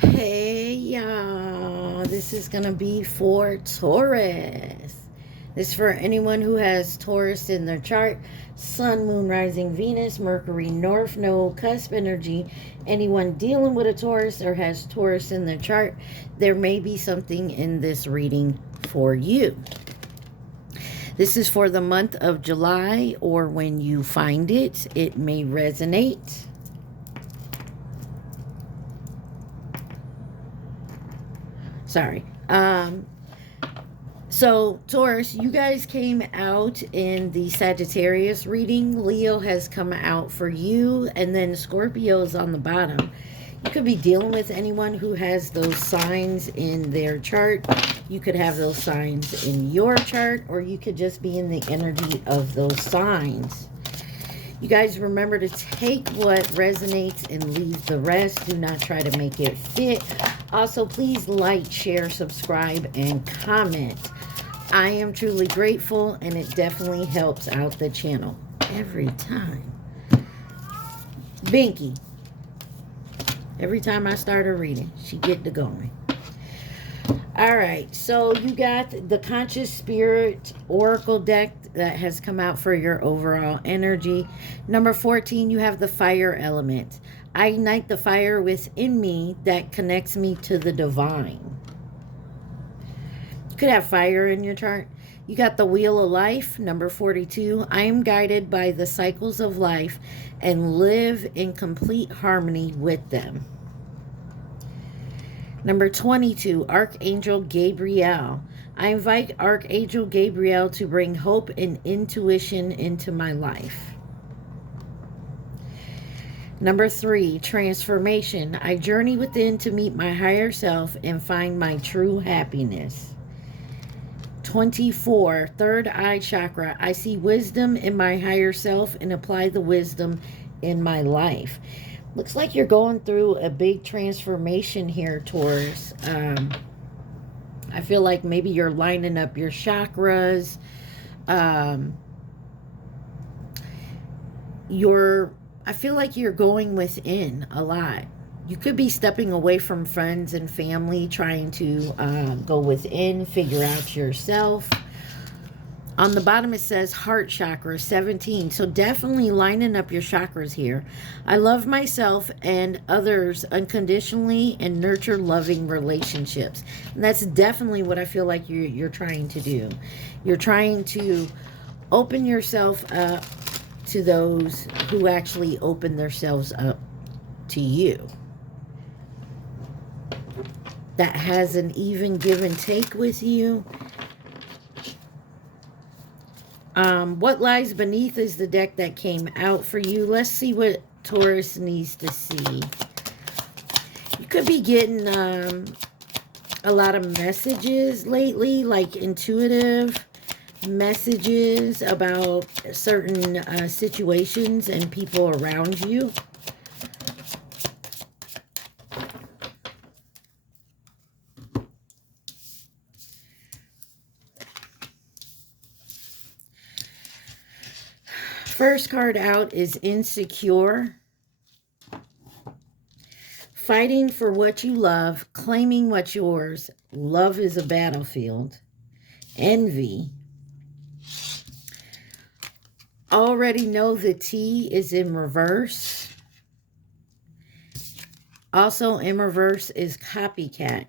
Hey y'all, this is gonna be for Taurus. This is for anyone who has Taurus in their chart. Sun, Moon, Rising, Venus, Mercury, North Node, cusp energy. Anyone dealing with a Taurus or has Taurus in their chart, there may be something in this reading for you. This is for the month of July, or when you find it, it may resonate. Sorry. So Taurus, you guys came out in the Sagittarius reading. Leo has come out for you, and then Scorpio's on the bottom. You could be dealing with anyone who has those signs in their chart. You could have those signs in your chart, or you could just be in the energy of those signs. You guys remember to take what resonates and leave the rest. Do not try to make it fit. Also, please like, share, subscribe, and comment. I am truly grateful, and it definitely helps out the channel every time. Binky. Every time I start a reading, she get to going. All right, so you got the Conscious Spirit Oracle deck that has come out for your overall energy. Number 14, you have the fire element. I ignite the fire within me that connects me to the divine. You could have fire in your chart. You got the Wheel of Life, number 42. I am guided by the cycles of life and live in complete harmony with them. Number 22, Archangel Gabriel. I invite Archangel Gabriel to bring hope and intuition into my life. Number 3, transformation. I journey within to meet my higher self and find my true happiness. 24, third eye chakra. I see wisdom in my higher self and apply the wisdom in my life. Looks like you're going through a big transformation here, Taurus. I feel like maybe you're lining up your chakras. I feel like you're going within a lot. You could be stepping away from friends and family, trying to go within, figure out yourself. On the bottom it says heart chakra 17. So definitely lining up your chakras here. I love myself and others unconditionally and nurture loving relationships. And that's definitely what I feel like you're trying to do. You're trying to open yourself up to those who actually open themselves up to you. That has an even give and take with you. What lies beneath is the deck that came out for you. Let's see what Taurus needs to see. You could be getting a lot of messages lately, like intuitive messages about certain situations and people around you. First card out is Insecure. Fighting for what you love, claiming what's yours. Love is a battlefield. Envy. Already know the T is in reverse. Also in reverse is Copycat.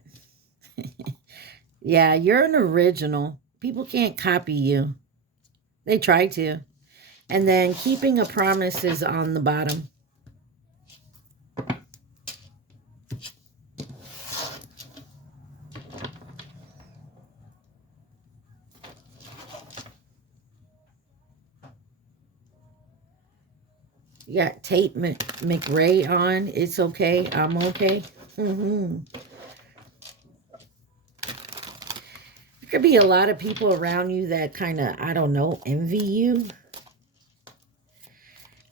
Yeah, you're an original. People can't copy you. They try to. And then keeping a promise is on the bottom. You got Tate McRae on. It's okay. I'm okay. There could be a lot of people around you that kind of, I don't know, envy you.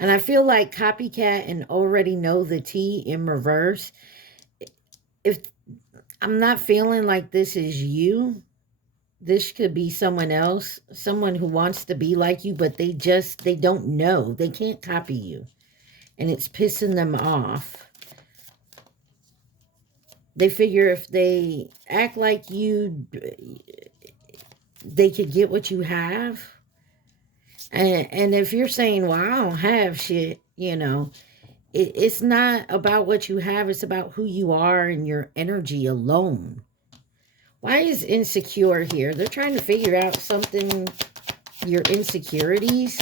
And I feel like Copycat and already know the T in reverse. If I'm not feeling like this is you, this could be someone else, someone who wants to be like you, but they don't know. They can't copy you. And it's pissing them off. They figure if they act like you, they could get what you have. And if you're saying, well, I don't have shit, you know, it's not about what you have. It's about who you are and your energy alone. Why is insecure here? They're trying to figure out something, your insecurities,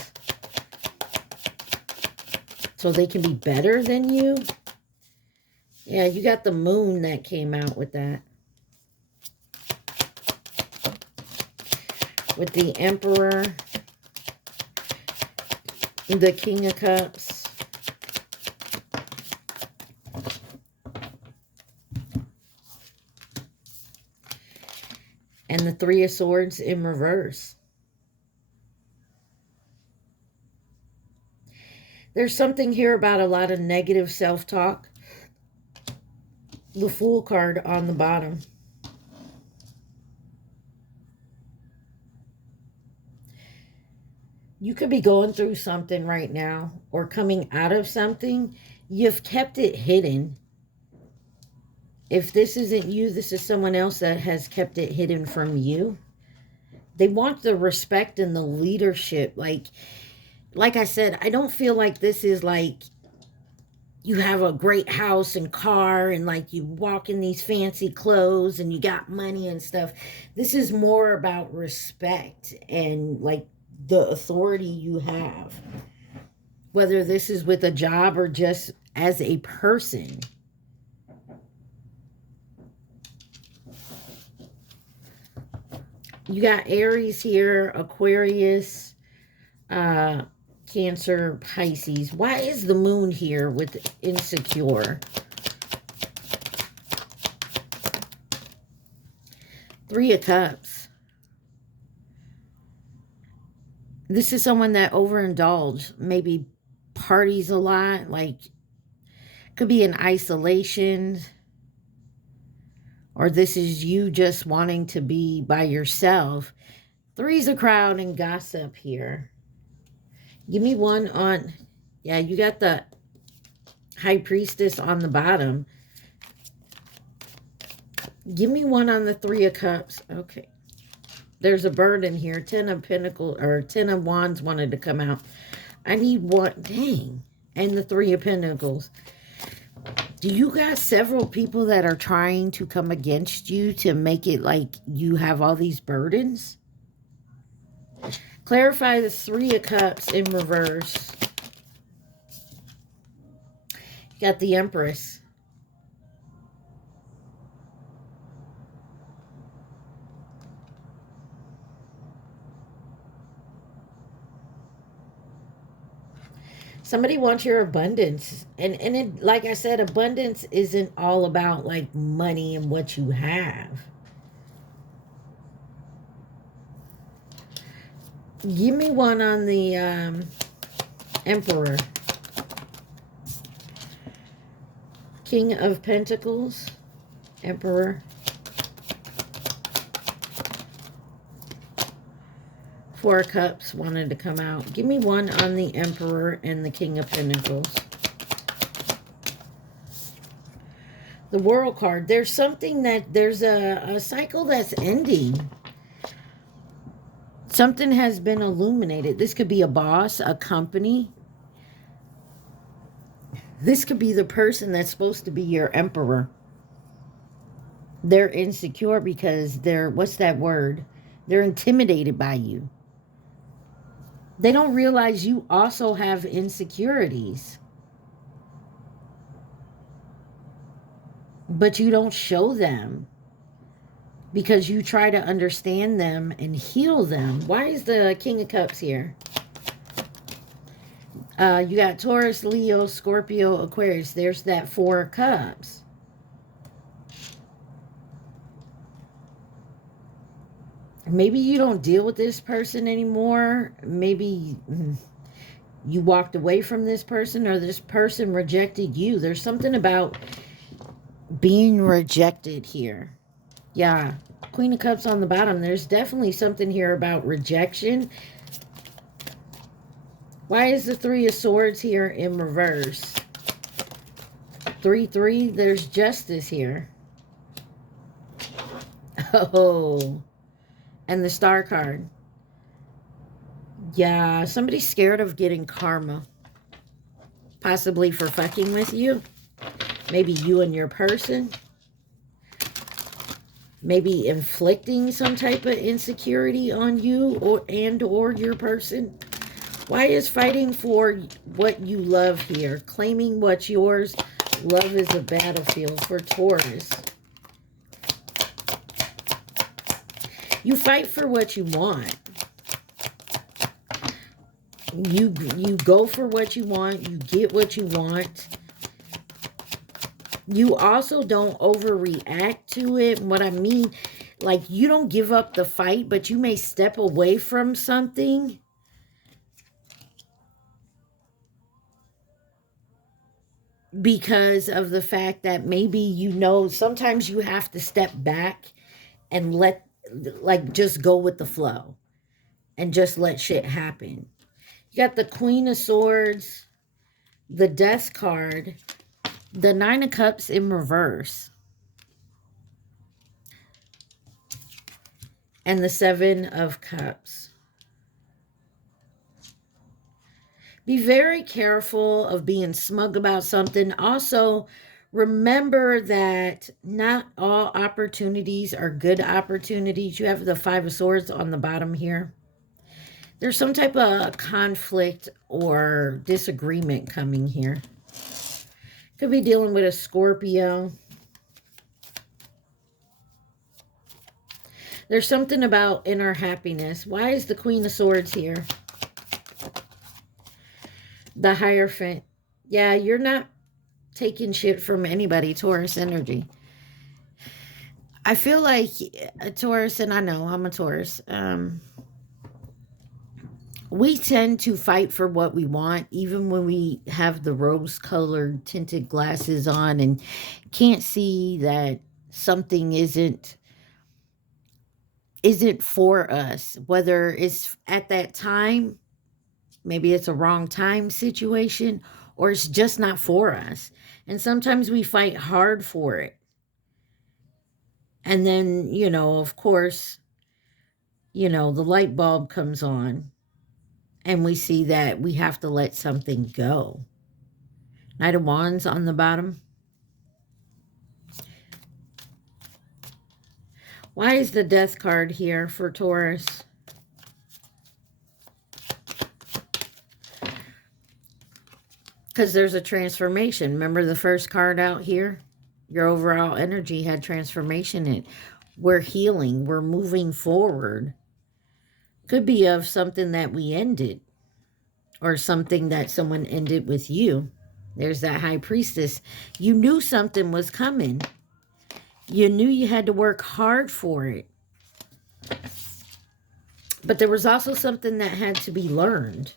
so they can be better than you. Yeah, you got the moon that came out with that. With the Emperor, the King of Cups, and the Three of Swords in reverse. There's something here about a lot of negative self-talk. The Fool card on the bottom. You could be going through something right now or coming out of something. You've kept it hidden. If this isn't you, this is someone else that has kept it hidden from you. They want the respect and the leadership. Like I said, I don't feel like this is like you have a great house and car and like you walk in these fancy clothes and you got money and stuff. This is more about respect and like the authority you have. Whether this is with a job or just as a person. You got Aries here, Aquarius, Cancer, Pisces. Why is the moon here with insecure? Three of Cups. This is someone that overindulged, maybe parties a lot, like could be in isolation, or this is you just wanting to be by yourself. Three's a crowd and gossip here. Give me one on, yeah, you got the High Priestess on the bottom. Give me one on the Three of Cups. Okay. There's a bird in here. 10 of Pentacles, or 10 of Wands wanted to come out. I need one. Dang. And the Three of Pentacles. Do you got several people that are trying to come against you to make it like you have all these burdens? Clarify the Three of Cups in reverse. You got the Empress. Somebody wants your abundance. And it, like I said, abundance isn't all about like money and what you have. Give me one on the Emperor. King of Pentacles. Emperor. Four of Cups wanted to come out. Give me one on the Emperor and the King of Pentacles. The World card. There's something that, there's a cycle that's ending. Something has been illuminated. This could be a boss, a company. This could be the person that's supposed to be your emperor. They're insecure because they're, what's that word? They're intimidated by you. They don't realize you also have insecurities. But you don't show them because you try to understand them and heal them. Why is the King of Cups here? You got Taurus, Leo, Scorpio, Aquarius. There's that Four of Cups. Maybe you don't deal with this person anymore. Maybe you walked away from this person, or this person rejected you. There's something about being rejected here. Yeah, Queen of Cups on the bottom. There's definitely something here about rejection. Why is the Three of Swords here in reverse? 3-3, there's justice here. Oh, and the star card. Yeah, somebody's scared of getting karma. Possibly for fucking with you. Maybe you and your person. Maybe inflicting some type of insecurity on you or your person. Why is fighting for what you love here? Claiming what's yours. Love is a battlefield for Taurus. You fight for what you want. You go for what you want. You get what you want. You also don't overreact to it. What I mean, like, you don't give up the fight, but you may step away from something because of the fact that maybe, you know, sometimes you have to step back and just go with the flow and just let shit happen. You got the Queen of Swords, the Death card, the Nine of Cups in reverse, and the Seven of Cups. Be very careful of being smug about something. Also, remember that not all opportunities are good opportunities. You have the Five of Swords on the bottom here. There's some type of conflict or disagreement coming here. Could be dealing with a Scorpio. There's something about inner happiness. Why is the Queen of Swords here? The Hierophant. Yeah, you're not taking shit from anybody, Taurus energy. I feel like a Taurus, and I know I'm a Taurus, we tend to fight for what we want, even when we have the rose-colored tinted glasses on and can't see that something isn't for us, whether it's at that time, maybe it's a wrong time situation, or it's just not for us. And sometimes we fight hard for it. And then, you know, of course, you know, the light bulb comes on and we see that we have to let something go. Knight of Wands on the bottom. Why is the Death card here for Taurus? Because there's a transformation. Remember the first card out here? Your overall energy had transformation in it. We're healing. We're moving forward. Could be of something that we ended. Or something that someone ended with you. There's that High Priestess. You knew something was coming. You knew you had to work hard for it. But there was also something that had to be learned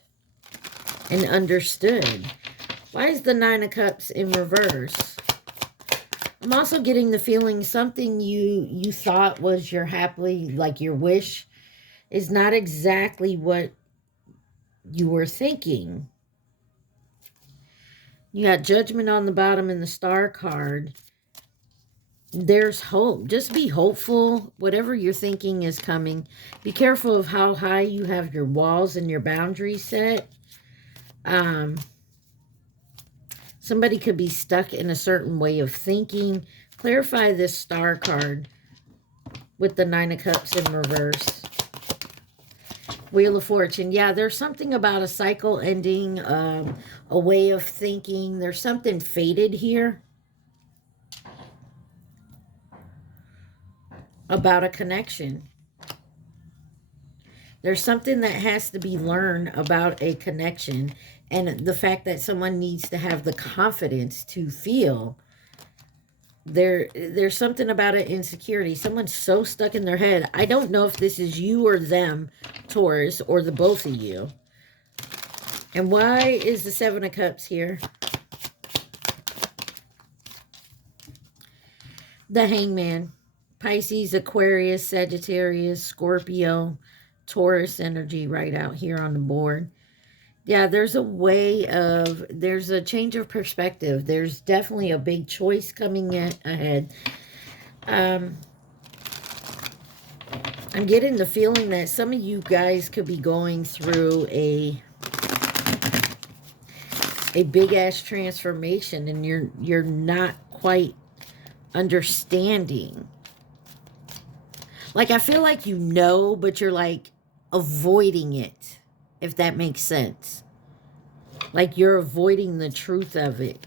and understood. Why is the Nine of Cups in reverse? I'm also getting the feeling something you thought was your like your wish, is not exactly what you were thinking. You got Judgment on the bottom and the Star card. There's hope. Just be hopeful. Whatever you're thinking is coming. Be careful of how high you have your walls and your boundaries set. Somebody could be stuck in a certain way of thinking. Clarify this Star card with the Nine of Cups in reverse. Wheel of Fortune. Yeah, there's something about a cycle ending, a way of thinking. There's something fated here about a connection. There's something that has to be learned about a connection, and the fact that someone needs to have the confidence to feel. There's something about an insecurity. Someone's so stuck in their head. I don't know if this is you or them, Taurus, or the both of you. And why is the Seven of Cups here? The Hangman. Pisces, Aquarius, Sagittarius, Scorpio, Taurus energy right out here on the board. Yeah, there's a change of perspective. There's definitely a big choice coming ahead. I'm getting the feeling that some of you guys could be going through a big ass transformation, and you're not quite understanding. Like, I feel like you know, but you're like avoiding it, if that makes sense. Like you're avoiding the truth of it.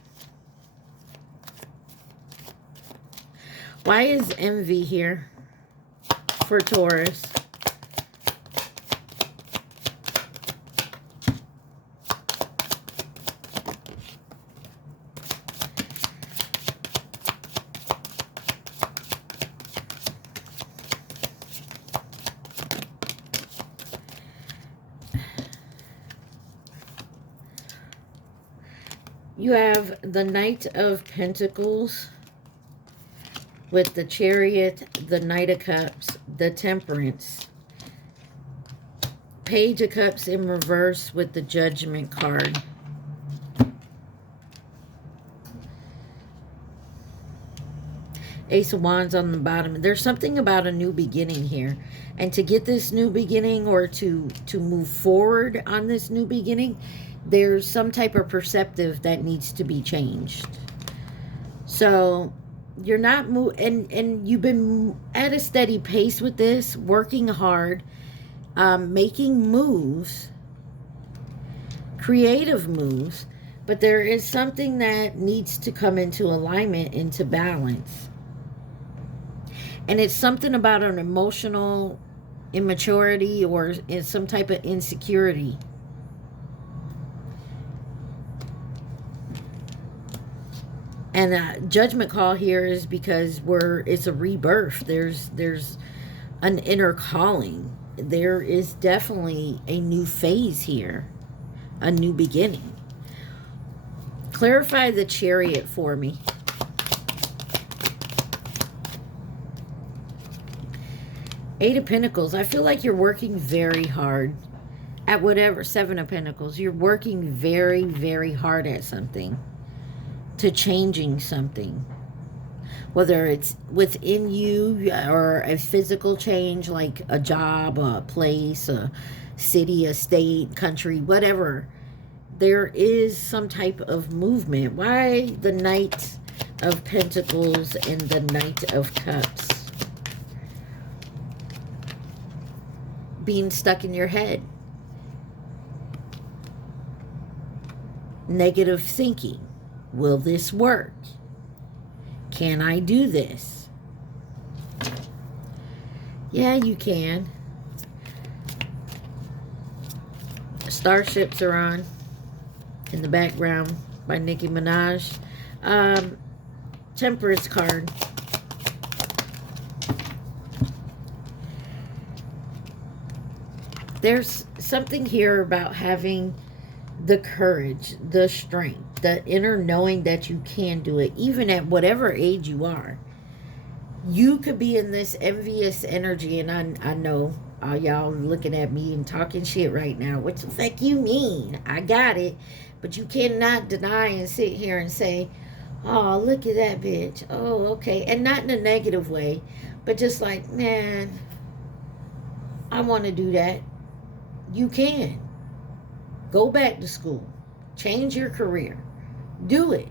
Why is envy here for Taurus? You have the Knight of Pentacles with the Chariot, the Knight of Cups, the Temperance, Page of Cups in reverse with the Judgment card. Ace of Wands on the bottom. There's something about a new beginning here. And to get this new beginning, or to move forward on this new beginning, there's some type of perceptive that needs to be changed. So you're not and you've been at a steady pace with this, working hard, making moves, creative moves, but there is something that needs to come into alignment, into balance. And it's something about an emotional immaturity or some type of insecurity. And judgment call here is because it's a rebirth. There's an inner calling. There is definitely a new phase here, a new beginning. Clarify the Chariot for me. Eight of Pentacles. I feel like you're working very hard at whatever. Seven of Pentacles. You're working very, very hard at something. To changing something, whether it's within you or a physical change, like a job, a place, a city, a state, country, whatever. There is some type of movement. Why the Knight of Pentacles and the Knight of Cups? Being stuck in your head. Negative thinking. Will this work? Can I do this? Yeah, you can. Starships are on in the background by Nicki Minaj. Temperance card. There's something here about having the courage, the strength, the inner knowing that you can do it, even at whatever age you are. You could be in this envious energy, and I know all y'all looking at me and talking shit right now. What the fuck you mean? I got it. But you cannot deny and sit here and say, oh, look at that bitch. Oh, okay. And not in a negative way, but just like, man, I want to do that. You can. Go back to school. Change your career. Do it.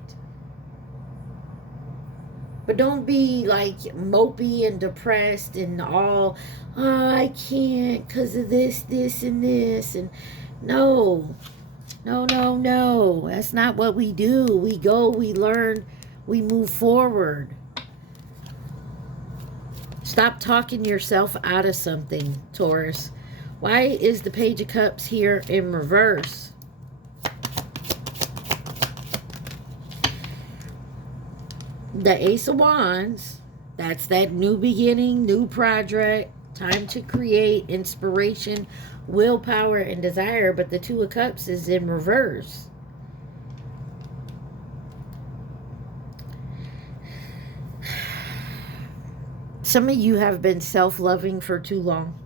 But don't be like mopey and depressed and all, oh, I can't because of this, this, and this. And no. That's not what we do. We go, we learn, we move forward. Stop talking yourself out of something, Taurus. Why is the Page of Cups here in reverse? The Ace of Wands, that's that new beginning, new project, time to create, inspiration, willpower, and desire. But the Two of Cups is in reverse. Some of you have been self-loving for too long.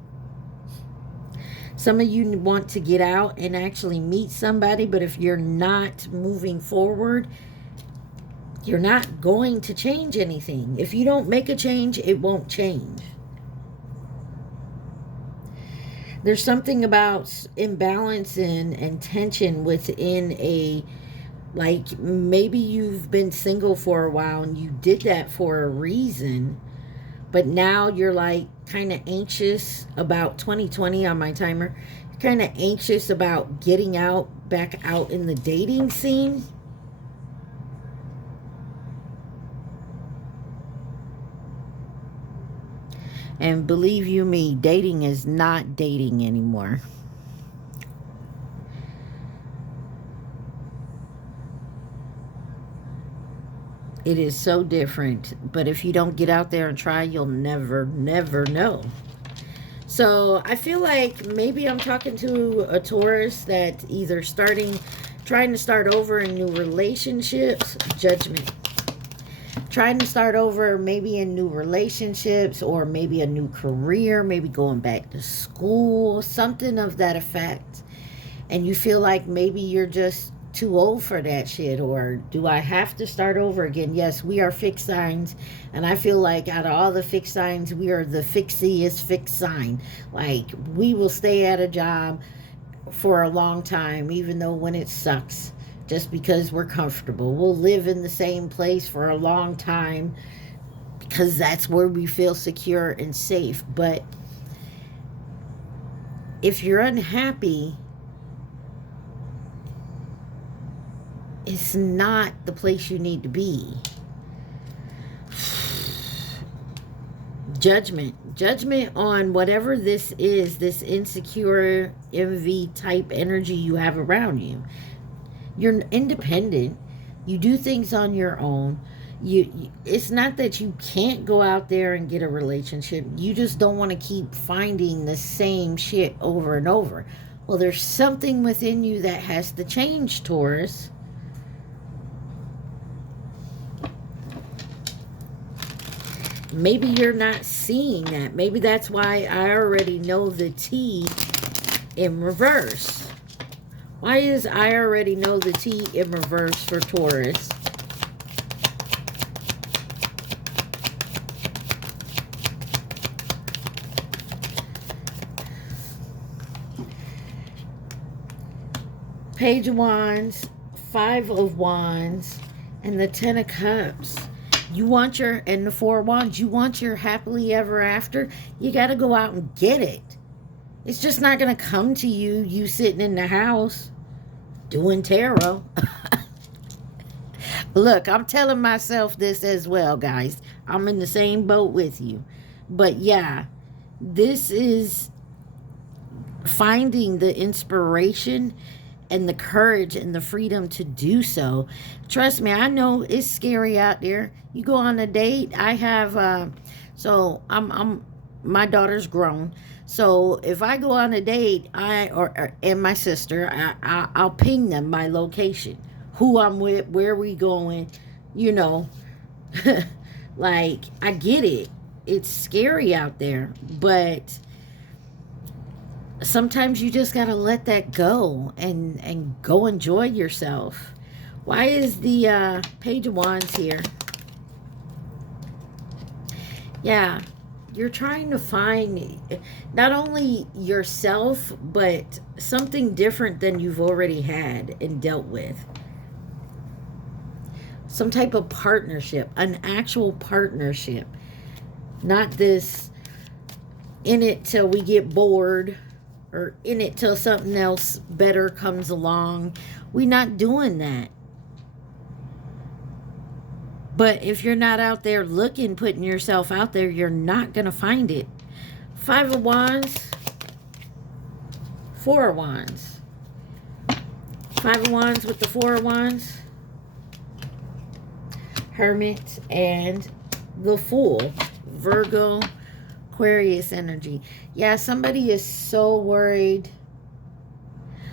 Some of you want to get out and actually meet somebody, but if you're not moving forward, you're not going to change anything. If you don't make a change, it won't change. There's something about imbalance and tension within a, like, maybe you've been single for a while and you did that for a reason, but now you're like kind of anxious about 2020 on my timer. You're kind of anxious about getting back out in the dating scene. And believe you me, dating is not dating anymore. It is so different. But if you don't get out there and try, you'll never, never know. So I feel like maybe I'm talking to a Taurus that either trying to start over in new relationships, Judgment. Trying to start over maybe in new relationships, or maybe a new career, maybe going back to school, something of that effect. And you feel like maybe you're just too old for that shit, or do I have to start over again? Yes, we are fixed signs, and I feel like out of all the fixed signs, we are the fixiest fixed sign. Like, we will stay at a job for a long time, even though when it sucks, just because we're comfortable. We'll live in the same place for a long time because that's where we feel secure and safe. But if you're unhappy, it's not the place you need to be. Judgment on whatever this is, this insecure, envy type energy you have around you. You're independent. You do things on your own. It's not that you can't go out there and get a relationship. You just don't want to keep finding the same shit over and over. Well, there's something within you that has to change, Taurus. Maybe you're not seeing that. Maybe that's why I already know the T in reverse. Why is I already know the T in reverse for Taurus? Page of Wands, Five of Wands, and the Ten of Cups. And the Four of Wands, you want your happily ever after, you got to go out and get it. It's just not going to come to you sitting in the house doing tarot. Look, I'm telling myself this as well, guys. I'm in the same boat with you. But yeah, this is finding the inspiration and the courage and the freedom to do so. Trust me, I know it's scary out there. You go on a date. I have I'm my daughter's grown. So if I go on a date, and my sister, I'll ping them my location, who I'm with, where we going, you know. Like, I get it. It's scary out there, but sometimes you just gotta let that go and go enjoy yourself. Why is the Page of Wands here? Yeah, you're trying to find not only yourself, but something different than you've already had and dealt with. Some type of partnership, an actual partnership. Not this in it till we get bored, or in it till something else better comes along. We're not doing that. But if you're not out there looking, putting yourself out there, you're not going to find it. Five of Wands, Four of Wands. Five of Wands with the Four of Wands. Hermit and the Fool. Virgo, Aquarius energy. Yeah, somebody is so worried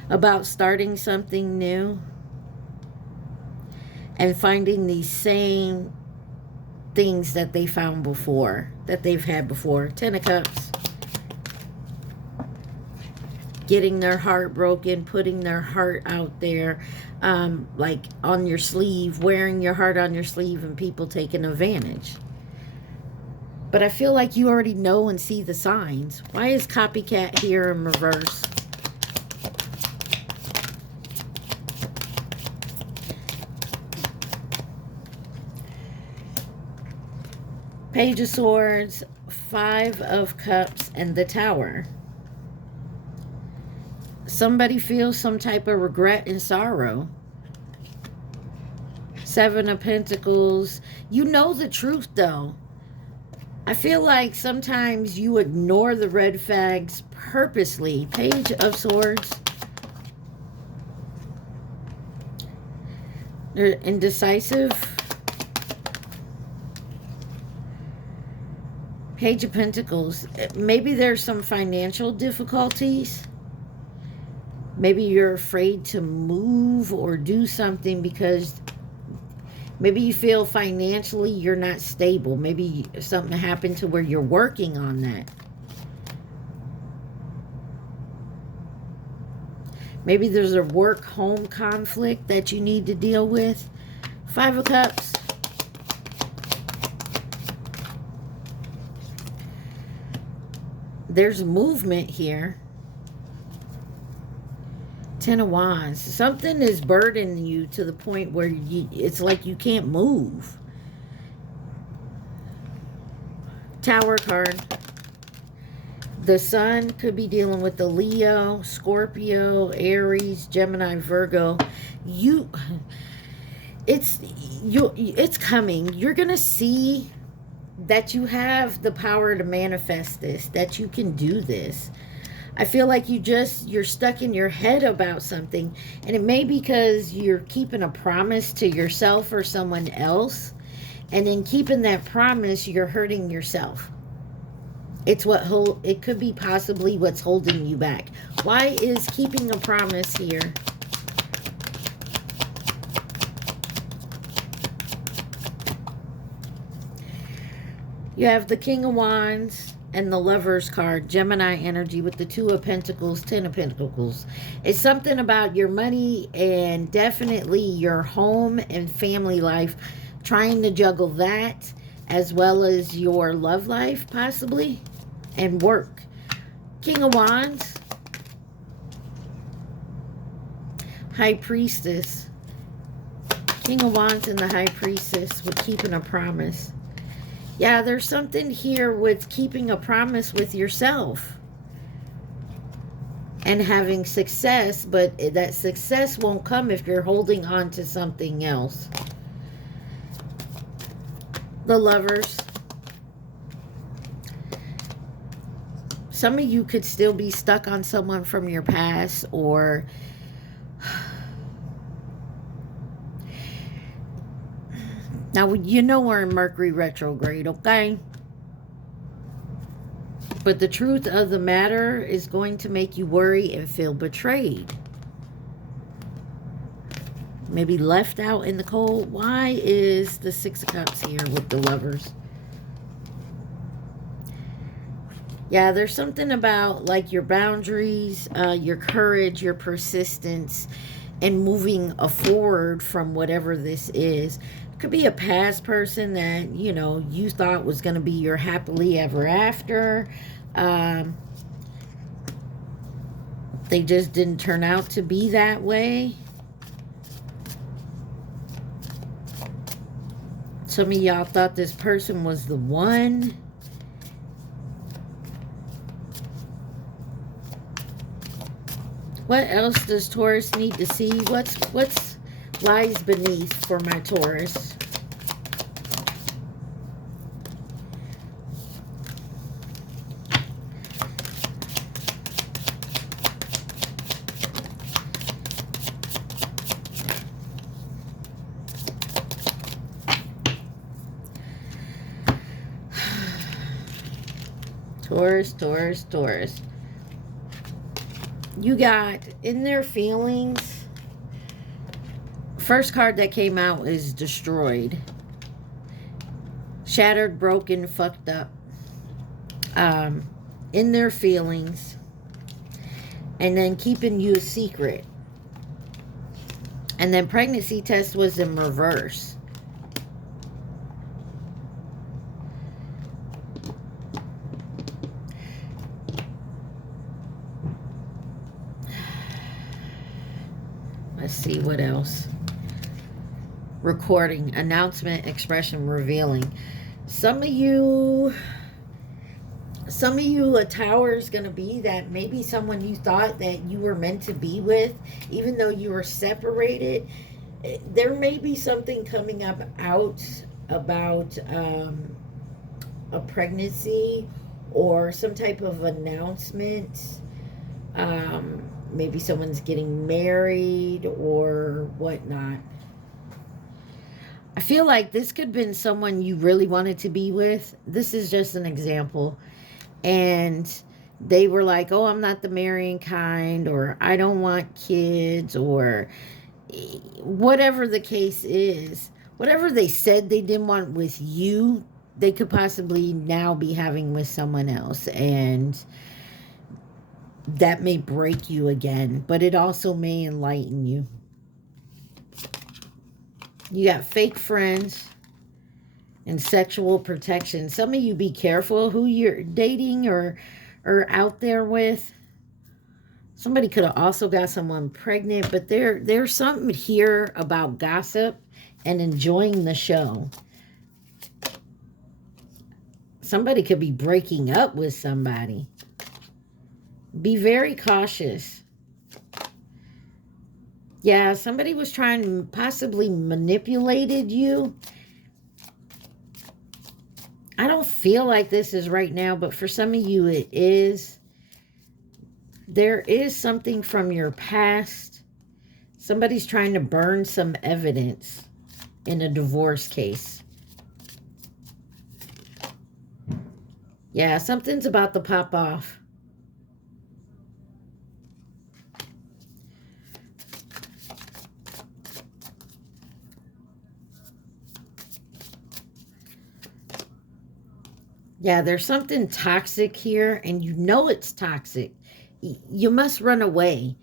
about starting something new and finding these same things that they found before, that they've had before. Ten of Cups. Getting their heart broken, putting their heart out there, like on your sleeve, wearing your heart on your sleeve, and people taking advantage. But I feel like you already know and see the signs. Why is copycat here in reverse? Page of Swords, Five of Cups, and the Tower. Somebody feels some type of regret and sorrow. Seven of Pentacles. You know the truth, though. I feel like sometimes you ignore the red flags purposely. Page of Swords. They're indecisive. Page of Pentacles. Maybe there's some financial difficulties. Maybe you're afraid to move or do something because maybe you feel financially you're not stable. Maybe something happened to where you're working on that. Maybe there's a work-home conflict that you need to deal with. Five of Cups. There's movement here. Ten of Wands. Something is burdening you to the point where it's like you can't move. Tower card. The Sun could be dealing with the Leo, Scorpio, Aries, Gemini, Virgo. It's coming. You're gonna see that you have the power to manifest this, that you can do this. I feel like you're stuck in your head about something, and it may be because you're keeping a promise to yourself or someone else, and in keeping that promise, you're hurting yourself. It could be possibly what's holding you back. Why is keeping a promise here? You have the King of Wands and the Lover's card, Gemini energy with the Two of Pentacles, Ten of Pentacles. It's something about your money and definitely your home and family life, trying to juggle that as well as your love life possibly and work. King of Wands, High Priestess. King of Wands and the High Priestess with keeping a promise. Yeah, there's something here with keeping a promise with yourself and having success, but that success won't come if you're holding on to something else. The Lovers. Some of you could still be stuck on someone from your past, or now, you know we're in Mercury retrograde, okay? But the truth of the matter is going to make you worry and feel betrayed. Maybe left out in the cold. Why is the Six of Cups here with the Lovers? Yeah, there's something about like your boundaries, your courage, your persistence, and moving forward from whatever this is. Could be a past person that, you know, you thought was going to be your happily ever after. They just didn't turn out to be that way. Some of y'all thought this person was the one. What else does Taurus need to see? What's lies beneath for my Taurus? Taurus, Taurus, Taurus. You got in their feelings. First card that came out is destroyed. Shattered, broken, fucked up. In their feelings. And then keeping you a secret. And then pregnancy test was in reverse. Let's see what else. Recording, announcement, expression, revealing. Some of you, a tower is going to be that maybe someone you thought that you were meant to be with, even though you were separated. There may be something coming up out about a pregnancy or some type of announcement. Maybe someone's getting married or whatnot. I feel like this could have been someone you really wanted to be with. This is just an example. And they were like, oh, I'm not the marrying kind, or I don't want kids, or whatever the case is. Whatever they said they didn't want with you, they could possibly now be having with someone else. And that may break you again, but it also may enlighten you. You got fake friends and sexual protection. Some of you be careful who you're dating or out there with. Somebody could have also got someone pregnant, but there's something here about gossip and enjoying the show. Somebody could be breaking up with somebody. Be very cautious. Yeah, somebody was trying to possibly manipulated you. I don't feel like this is right now, but for some of you it is. There is something from your past. Somebody's trying to burn some evidence in a divorce case. Yeah, something's about to pop off. Yeah, there's something toxic here, and you know it's toxic. You must run away.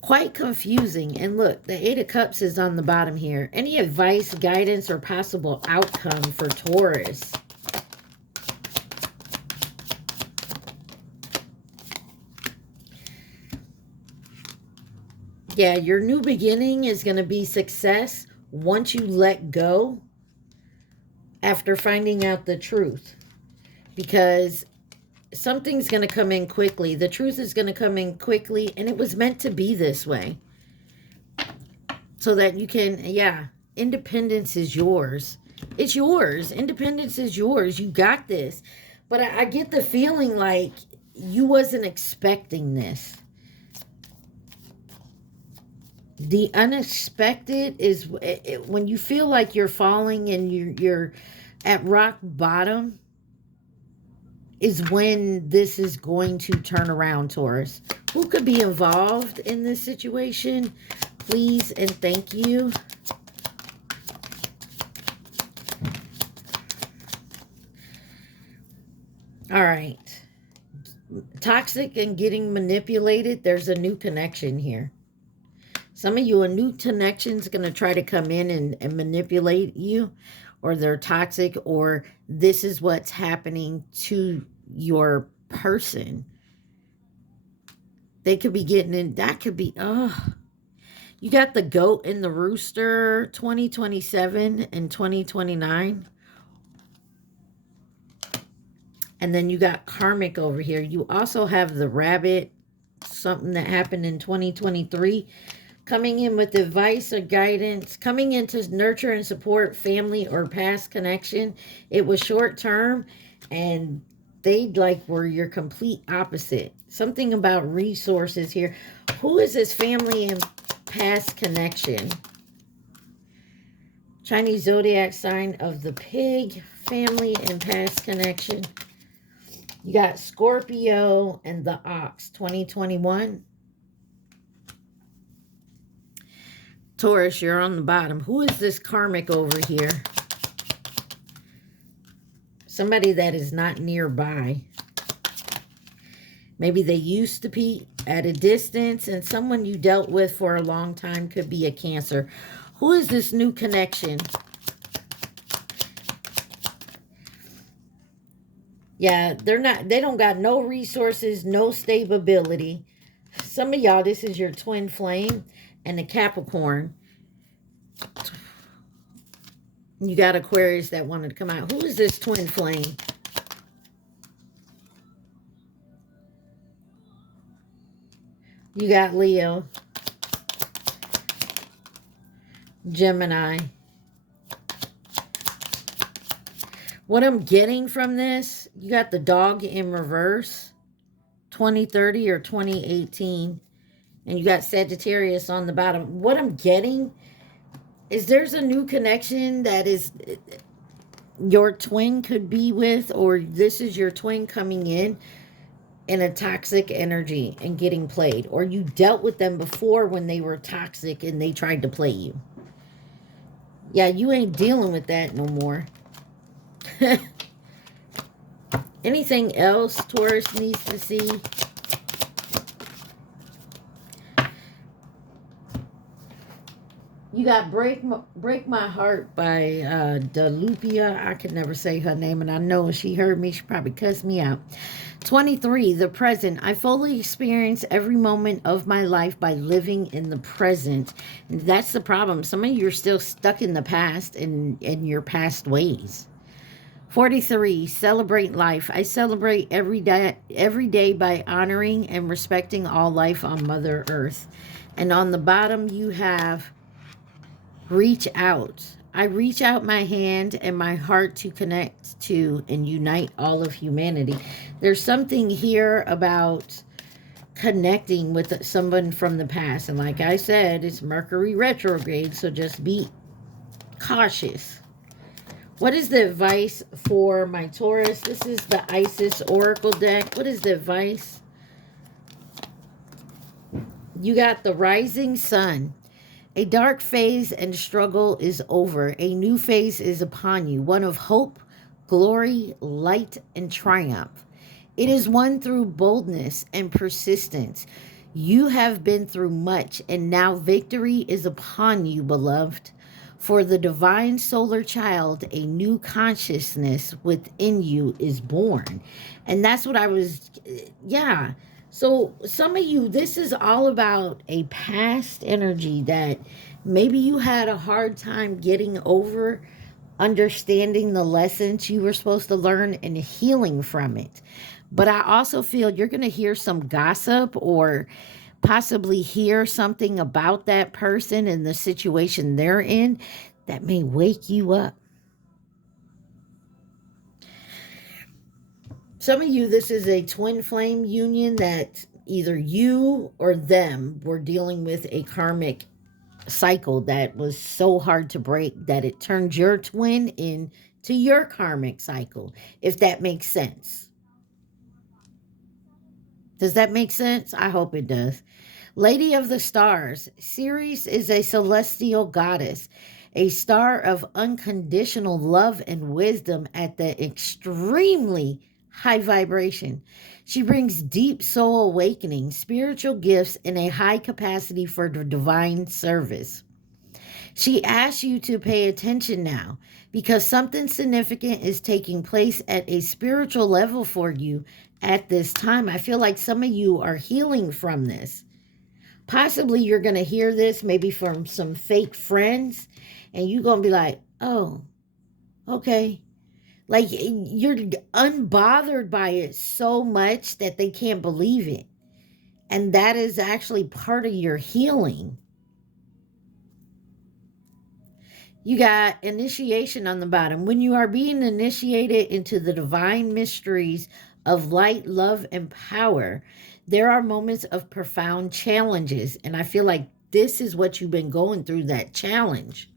Quite confusing. And look, the Eight of Cups is on the bottom here. Any advice, guidance, or possible outcome for Taurus? Yeah, your new beginning is going to be success once you let go after finding out the truth. Because something's going to come in quickly. The truth is going to come in quickly, and it was meant to be this way. So that you can, yeah, independence is yours. It's yours. Independence is yours. You got this. But I get the feeling like you wasn't expecting this. The unexpected is when you feel like you're falling and you're at rock bottom, is when this is going to turn around, Taurus. Who could be involved in this situation? Please and thank you. All right. Toxic and getting manipulated. There's a new connection here. Some of you, a new connection is going to try to come in and manipulate you, or they're toxic, or this is what's happening to your person. They could be getting in. That could be, you got the goat and the rooster, 2027 and 2029. And then you got karmic over here. You also have the rabbit, something that happened in 2023. Coming in with advice or guidance, coming in to nurture and support family or past connection. It was short term, and they were your complete opposite. Something about resources here. Who is this family and past connection? Chinese zodiac sign of the pig, family and past connection. You got Scorpio and the ox, 2021. Taurus, you're on the bottom. Who is this karmic over here? Somebody that is not nearby. Maybe they used to be at a distance, and someone you dealt with for a long time could be a Cancer. Who is this new connection? Yeah, they don't got no resources, no stability. Some of y'all, this is your twin flame. and the Capricorn. You got Aquarius that wanted to come out. Who is this twin flame? You got Leo, Gemini. What I'm getting from this, you got the dog in reverse, 2030 or 2018. And you got Sagittarius on the bottom. What I'm getting is there's a new connection that is your twin could be with, or this is your twin coming in a toxic energy and getting played, or you dealt with them before when they were toxic and they tried to play you. Yeah, you ain't dealing with that no more. Anything else Taurus needs to see? You got Break My Heart by Delupia. I could never say her name, and I know if she heard me, she probably cussed me out. 23, the present. I fully experience every moment of my life by living in the present. And that's the problem. Some of you are still stuck in the past and in your past ways. 43, celebrate life. I celebrate every day by honoring and respecting all life on Mother Earth. And on the bottom, you have reach out. I reach out my hand and my heart to connect to and unite all of humanity. There's something here about connecting with someone from the past. And like I said, it's Mercury retrograde, so just be cautious. What is the advice for my Taurus? This is the Isis Oracle deck. What is the advice? You got the rising sun. A dark phase and struggle is over. A new phase is upon you, one of hope, glory, light, and triumph. It is won through boldness and persistence. You have been through much, and now victory is upon you, beloved. For the divine solar child, a new consciousness within you is born. And that's what I was, yeah. So some of you, this is all about a past energy that maybe you had a hard time getting over, understanding the lessons you were supposed to learn and healing from it. But I also feel you're going to hear some gossip or possibly hear something about that person and the situation they're in that may wake you up. Some of you, this is a twin flame union that either you or them were dealing with a karmic cycle that was so hard to break that it turned your twin into your karmic cycle, if that makes sense. Does that make sense? I hope it does. Lady of the Stars. Ceres is a celestial goddess, a star of unconditional love and wisdom at the extremely high vibration. She brings deep soul awakening, spiritual gifts, and a high capacity for divine service. She asks you to pay attention now because something significant is taking place at a spiritual level for you at this time. I feel like some of you are healing from this. Possibly you're going to hear this maybe from some fake friends and you're going to be like, oh, okay. Like you're unbothered by it so much that they can't believe it. And that is actually part of your healing. You got initiation on the bottom. When you are being initiated into the divine mysteries of light, love, and power, there are moments of profound challenges. And I feel like this is what you've been going through, that challenge.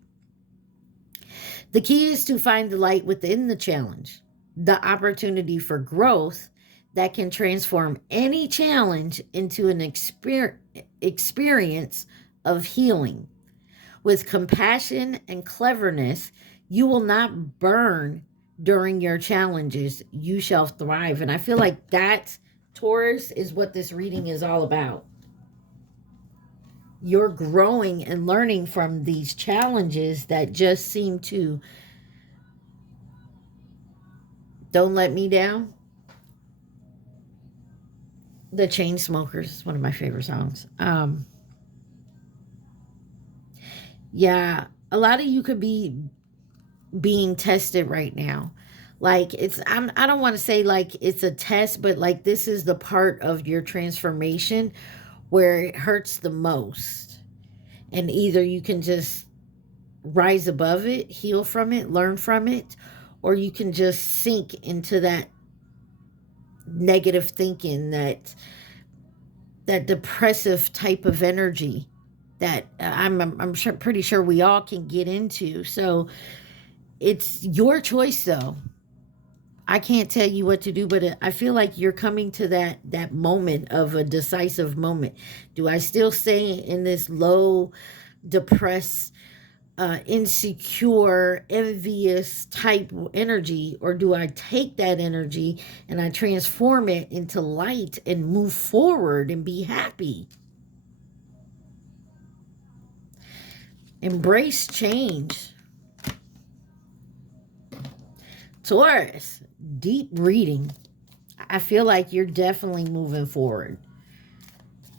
The key is to find the light within the challenge, the opportunity for growth that can transform any challenge into an experience of healing. With compassion and cleverness, you will not burn during your challenges. You shall thrive. And I feel like that, Taurus, is what this reading is all about. You're growing and learning from these challenges that just seem to don't let me down. The Chainsmokers is one of my favorite songs. Yeah, a lot of you could be being tested right now. Like I don't want to say like it's a test, but like this is the part of your transformation where it hurts the most. And either you can just rise above it, heal from it, learn from it, or you can just sink into that negative thinking, that depressive type of energy that I'm sure, pretty sure we all can get into. So it's your choice, though. I can't tell you what to do, but I feel like you're coming to that moment of a decisive moment. Do I still stay in this low, depressed, insecure, envious type energy, or do I take that energy and I transform it into light and move forward and be happy? Embrace change. Taurus, deep reading. I feel like you're definitely moving forward.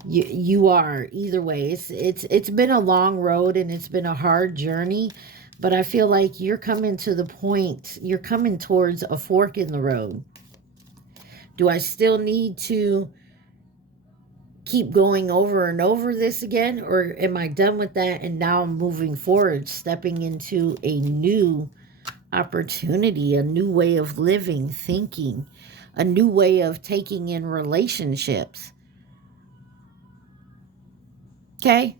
You are either way. It's been a long road and it's been a hard journey, but I feel like you're coming to the point. You're coming towards a fork in the road. Do I still need to keep going over and over this again, or am I done with that and now I'm moving forward, stepping into a new opportunity, a new way of living, thinking, a new way of taking in relationships? Okay.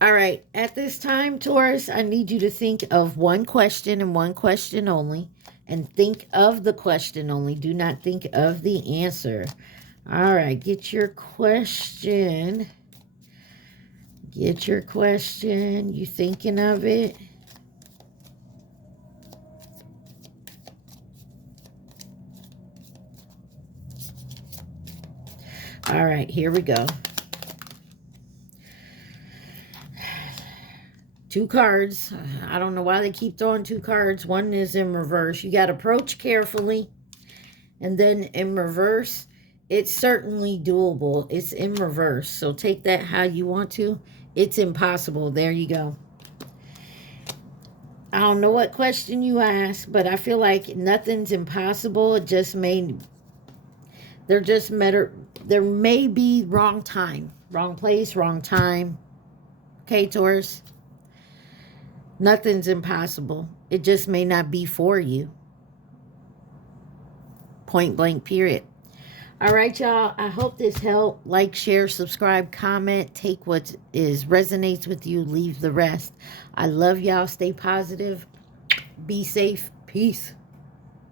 All right. At this time, Taurus, I need you to think of one question and one question only. And think of the question only. Do not think of the answer. All right. Get your question. Get your question. You thinking of it? All right. Here we go. Two cards. I don't know why they keep throwing two cards. One is in reverse. You got to approach carefully. And then in reverse, it's certainly doable. It's in reverse. So take that how you want to. It's impossible. There you go. I don't know what question you asked, but I feel like nothing's impossible. It just may, they're just matter, there may be wrong time, wrong place, wrong time. Okay, Taurus? Nothing's impossible. It just may not be for you. Point blank, period. All right, y'all. I hope this helped. Like, share, subscribe, comment. Take what resonates with you. Leave the rest. I love y'all. Stay positive. Be safe. Peace.